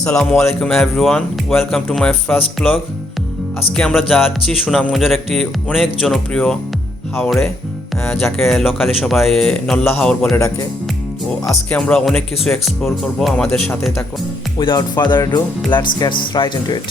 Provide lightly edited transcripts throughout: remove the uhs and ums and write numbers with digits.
আসসালামু আলাইকুম everyone, welcome to my first blog. আজকে আমরা যাচ্ছি সুনামগঞ্জের একটি অনেক জনপ্রিয় হাওরে, যাকে লোকালি সবাই নল্লা হাওর বলে ডাকে। তো আজকে আমরা অনেক কিছু এক্সপ্লোর করব, আমাদের সাথে থাকো। Without further do, let's get right into ইট।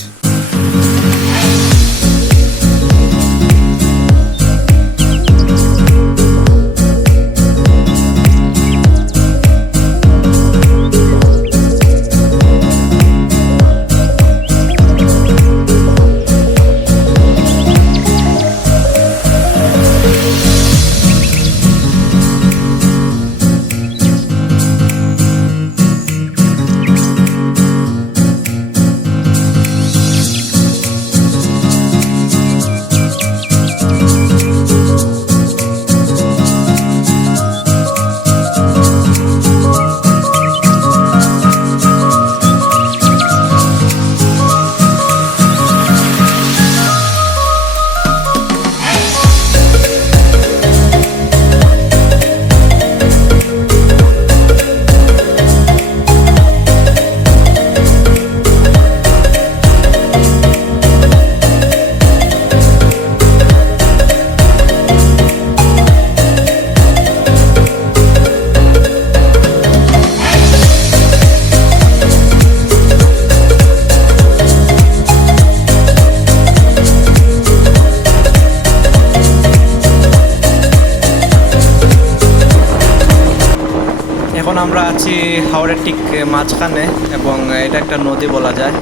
এখন আমরা আছি হাওড়ের ঠিক মাঝখানে, এবং এটা একটা নদী বলা যায়।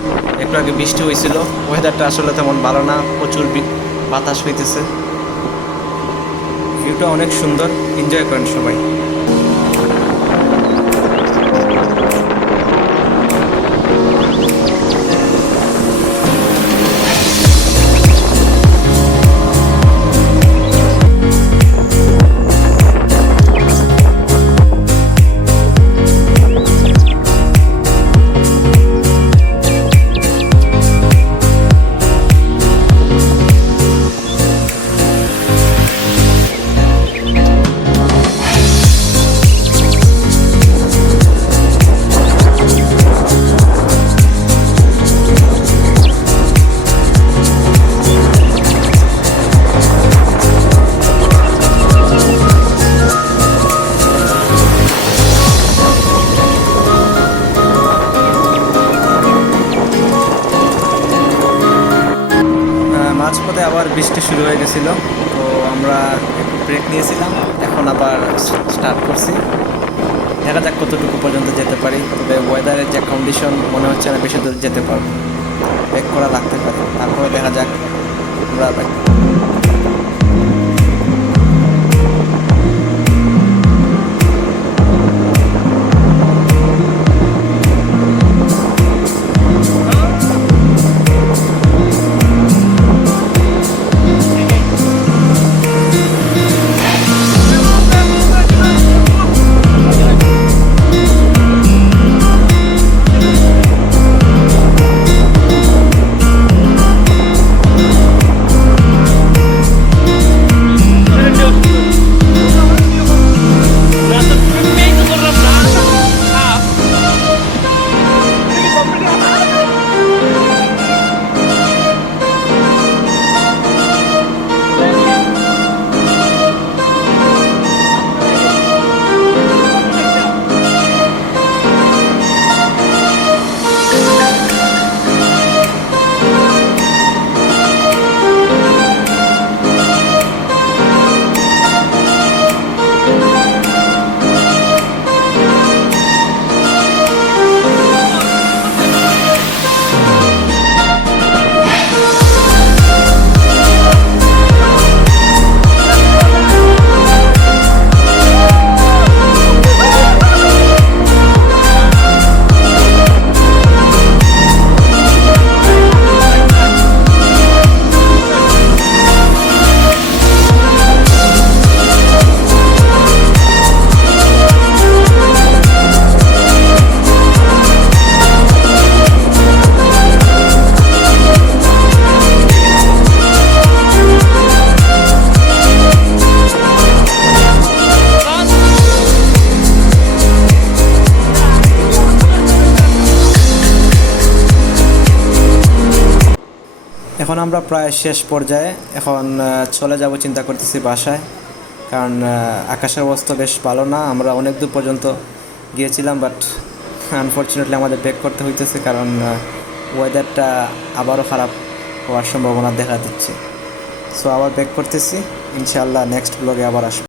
একটু আগে বৃষ্টি হয়েছিল, ওয়েদারটা আসলে তেমন ভালো না, প্রচুর বাতাস হইতেছে। ভিউটা অনেক সুন্দর, এনজয় করেন সবাই। মাঝপথে আবার বৃষ্টি শুরু হয়ে গেছিলো, তো আমরা একটু ব্রেক নিয়েছিলাম, এখন আবার স্টার্ট করছি। দেখা যাক কতটুকু পর্যন্ত যেতে পারি, তবে ওয়েদারের যে কন্ডিশন মনে হচ্ছে না বেশি দূর যেতে পারবো, ব্রেক করা লাগতে পারে। তারপরে দেখা যাক আমরা এখন আমরা প্রায় শেষ পর্যায়ে, এখন চলে যাব চিন্তা করতেছি বাসায়, কারণ আকাশের অবস্থা বেশ ভালো না। আমরা অনেক দূর পর্যন্ত গিয়েছিলাম, বাট আনফর্চুনেটলি আমাদের ব্যাক করতে হইতেছে, কারণ ওয়েদারটা আবারও খারাপ হওয়ার সম্ভাবনা দেখা দিচ্ছে। সো আবার ব্যাক করতেছি, ইনশাআল্লাহ নেক্সট ব্লগে আবার আসবো।